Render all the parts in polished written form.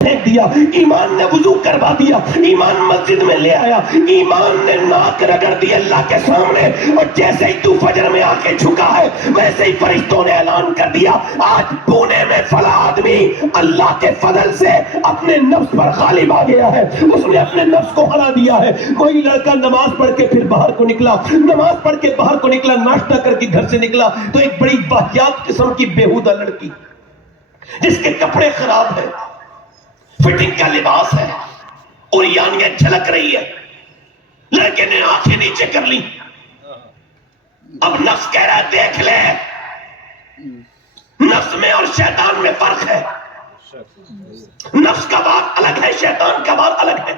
پھینک دیا، ایمان نے وضو کروا دیا، ایمان مسجد میں لے آیا، ایمان نے ناک رگڑ دی اللہ کے سامنے، اور جیسے ہی تو فجر میں آ کے جھکا ہے ویسے ہی فرشتوں نے اعلان کر دیا آج پونے میں فلاں آدمی اللہ کے فضل سے اپنے نفس پر غالب آ گیا ہے، اس نے اپنے نفس کو ہرا دیا ہے۔ کوئی لڑکا نماز پڑھ کے پھر باہر کو نکلا، نماز پڑھ کے باہر کو نکلا، ناشتہ کر کے گھر سے نکلا تو ایک بڑی واہیات قسم کی بیہودہ لڑکی جس کے کپڑے خراب ہیں، فٹنگ کا لباس ہے، اور یانیاں جھلک رہی ہے، لڑکے نے آنکھیں نیچے کر لی۔ اب نفس کہہ رہا ہے دیکھ لے، نفس میں اور شیطان میں فرق ہے، نفس کا بات الگ ہے، شیطان کا بات الگ ہے۔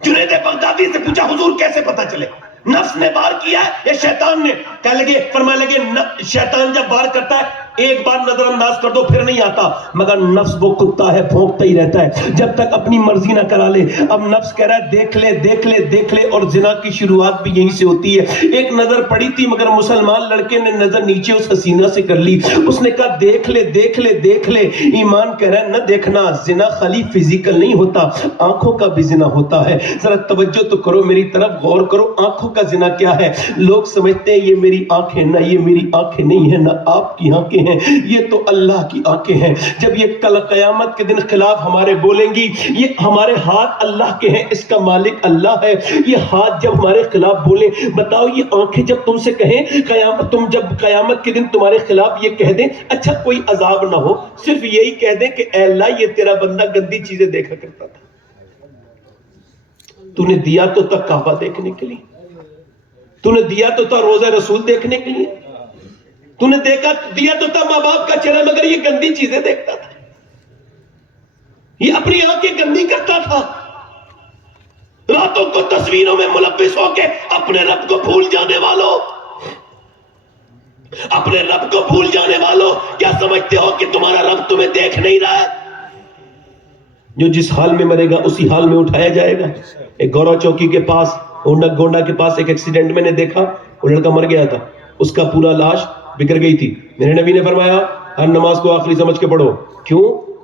جنید بغدادی سے پوچھا حضور کیسے پتا چلے نفس نے بار کیا ہے یا شیطان نے؟ کہنے لگے فرمانے لگے شیطان جب بار کرتا ہے ایک بار نظر انداز کر دو پھر نہیں آتا، مگر نفس وہ کتا ہے بھونکتا ہی رہتا ہے جب تک اپنی مرضی نہ کرا لے۔ اب نفس کہہ رہا ہے دیکھ لے دیکھ لے دیکھ لے، اور زنا کی شروعات بھی یہیں سے ہوتی ہے۔ ایک نظر پڑی تھی مگر مسلمان لڑکے نے نظر نیچے اس حسینہ سے کر لی، اس نے کہا دیکھ لے دیکھ لے دیکھ لے۔ ایمان کہہ رہا ہے نہ دیکھنا، زنا خالی فزیکل نہیں ہوتا، آنکھوں کا بھی زنا ہوتا ہے۔ ذرا توجہ تو کرو میری طرف، غور کرو آنکھوں کا زنا کیا ہے۔ لوگ سمجھتے ہیں یہ میری آنکھیں، نہ یہ میری آنکھیں نہیں ہیں، نہ آپ کی آنکھیں ہیں، یہ تو اللہ کی آنکھیں ہیں۔ جب یہ کل قیامت کے دن خلاف ہمارے بولیں گی یہ ہمارے ہاتھ اللہ کے ہیں، اس کا مالک اللہ ہے، یہ ہاتھ جب ہمارے خلاف بولیں، بتاؤ یہ آنکھیں جب تم سے کہیں قیامت، تم جب قیامت کے دن تمہارے خلاف یہ کہہ دیں اچھا کوئی عذاب نہ ہو، صرف یہی کہہ دیں کہ اے اللہ یہ تیرا بندہ گندی چیزیں دیکھا کرتا تھا، تو نے دیا تو تھا کعبہ دیکھنے کے لیے، تو نے دیا تو تھا روزہ رسول دیکھنے کے لیے، تو نے دیا تو تھا ماں باپ کا چہرہ، مگر یہ گندی چیزیں دیکھتا تھا، یہ اپنی آنکھیں گندی کرتا تھا، راتوں کو تصویروں میں ملبس ہو کے اپنے رب کو بھول جانے والوں، اپنے رب کو بھول جانے والوں، کیا سمجھتے ہو کہ تمہارا رب تمہیں دیکھ نہیں رہا ہے؟ جو جس حال میں مرے گا اسی حال میں اٹھایا جائے گا۔ ایک گورا چوکی کے پاس، گونڈا کے پاس ایک ایکسیڈنٹ میں نے دیکھا، وہ لڑکا مر گیا تھا، اس کا پورا لاش بکھر گئی تھی۔ میرے نبی نے فرمایا ہر نماز کو آخری سمجھ کے پڑھو، کیوں؟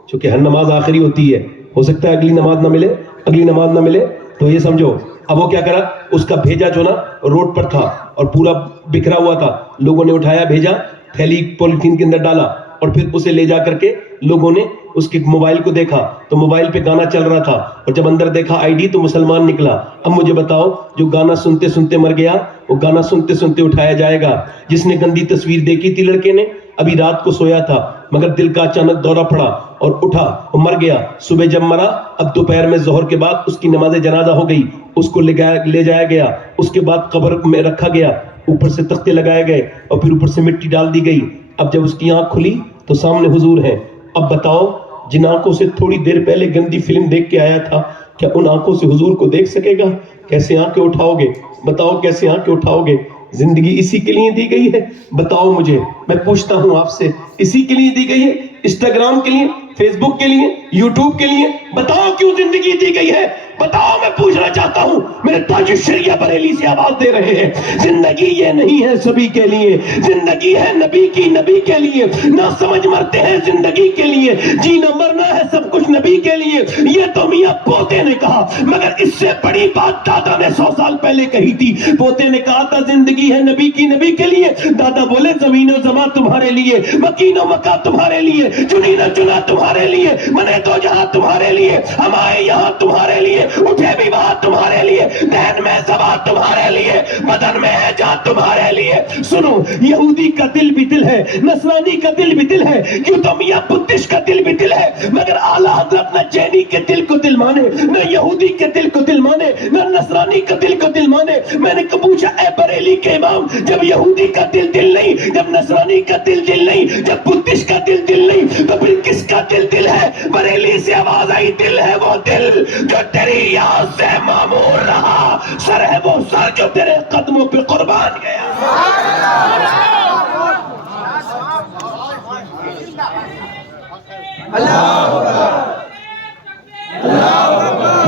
چونکہ ہر نماز آخری ہوتی ہے، ہو سکتا ہے اگلی نماز نہ ملے، اگلی نماز نہ ملے، تو یہ سمجھو۔ اب وہ کیا کرا، اس کا بھیجا جو نا روڈ پر تھا اور پورا بکھرا ہوا تھا، لوگوں نے اٹھایا بھیجا، تھیلی پولیتھین کے اندر ڈالا اور پھر اسے لے جا کر کے لوگوں نے اس کے موبائل کو دیکھا تو موبائل پہ گانا چل رہا تھا، اور جب اندر دیکھا آئی ڈی تو مسلمان نکلا۔ اب مجھے بتاؤ جو گانا سنتے سنتے مر گیا وہ گانا سنتے سنتے اٹھایا جائے گا؟ جس نے گندی تصویر دیکھی تھی لڑکے نے، ابھی رات کو سویا تھا مگر دل کا اچانک دورہ پڑا اور اٹھا اور مر گیا، صبح جب مرا اب دوپہر میں ظہر کے بعد اس کی نماز جنازہ ہو گئی، اس کو لے جایا گیا، اس کے بعد قبر میں رکھا گیا، اوپر سے تختے لگائے گئے اور پھر اوپر سے مٹی ڈال دی گئی۔ اب جب اس کی آنکھ کھلی تو سامنے حضور ہیں۔ اب بتاؤ جن آنکھوں سے تھوڑی دیر پہلے گندی فلم دیکھ کے آیا تھا کیا ان آنکھوں سے حضور کو دیکھ سکے گا؟ کیسے آنکھیں اٹھاؤ گے؟ بتاؤ کیسے آنکھیں اٹھاؤ گے؟ زندگی اسی کے لیے دی گئی ہے؟ بتاؤ مجھے، میں پوچھتا ہوں آپ سے، اسی کے لیے دی گئی ہے؟ انسٹاگرام کے لیے، فیس بک کے لیے، یوٹیوب کے لیے؟ بتاؤ کیوں زندگی دی گئی ہے؟ بتاؤ، میں پوچھنا چاہتا ہوں، میرے تاج الشریعہ بریلی سے آواز دے رہے ہیں، زندگی یہ نہیں ہے سبھی کے لیے، زندگی ہے نبی کی، نبی کے لیے، نہ سمجھ مرتے ہیں زندگی کے لیے، جینا مرنا ہے سب کچھ نبی کے لیے۔ یہ تو میاں پوتے نے کہا، مگر اس سے بڑی بات دادا نے 100 سال پہلے کہی تھی۔ پوتے نے کہا تھا زندگی ہے نبی کی، نبی کے لیے، دادا بولے زمین و زمان تمہارے لیے، مکین و مکہ تمہارے لیے، چنی نہ چنا تمہارے لیے، منے تو جہاں تمہارے لیے، ہم آئے یہاں تمہارے لیے، اٹھے بھی وہاں تمہارے لیے، دہن میں زبان تمہارے لیے، بدن میں ہے جان تمہارے لیے۔ سنو، یہودی کا دل بھی دل ہے، نصرانی کا دل بھی دل ہے، کیوں تو میاں بدھش کا دل بھی دل ہے، مگر اعلیٰ حضرت نہ جینی کے دل کو دل مانے، نہ یہودی کے دل کو دل مانے، نہ نصرانی کا دل کو دل مانے۔ میں نے پوچھا اے بریلی کے امام، جب یہودی کا دل دل نہیں، جب نصرانی کا دل دل نہیں، جب بدھش کا دل دل نہیں، تو پھر کس کا دل دل ہے؟ بریلی سے آواز آئی، دل ہے وہ دل جو تیری یاد سے معمور رہا، سر ہے وہ سر جو تیرے قدموں پہ قربان گیا۔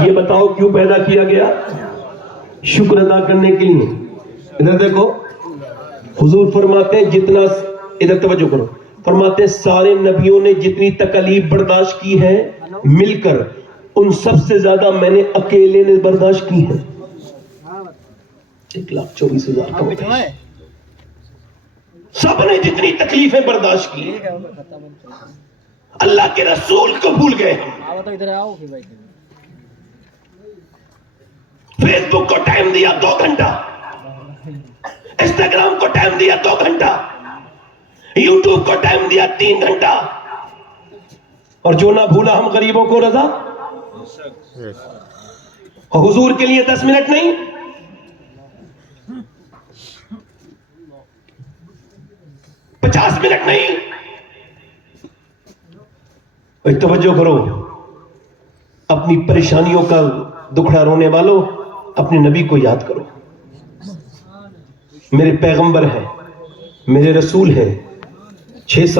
یہ بتاؤ کیوں پیدا کیا گیا؟ شکر ادا کرنے کے لیے۔ ادھر دیکھو، حضور فرماتے ہیں جتنا، ادھر توجہ کرو، فرماتے سارے نبیوں نے جتنی تکلیف برداشت کی ہے مل کر ان سب سے زیادہ میں نے اکیلے نے برداشت کی ہے. 1,24,000 سب نے جتنی تکلیفیں برداشت کی اللہ کے رسول کو بھول گئے. فیس بک کو ٹائم دیا 2 گھنٹہ, انسٹاگرام کو ٹائم دیا 2 گھنٹہ, یوٹیوب کو ٹائم دیا 3 گھنٹہ, اور جو نہ بھولا ہم غریبوں کو رضا, اور حضور کے لیے 10 منٹ نہیں, پچاس منٹ نہیں. ایک توجہ کرو, اپنی پریشانیوں کا دکھڑا رونے والوں اپنے نبی کو یاد کرو. میرے پیغمبر ہیں, میرے رسول ہیں, 6 سال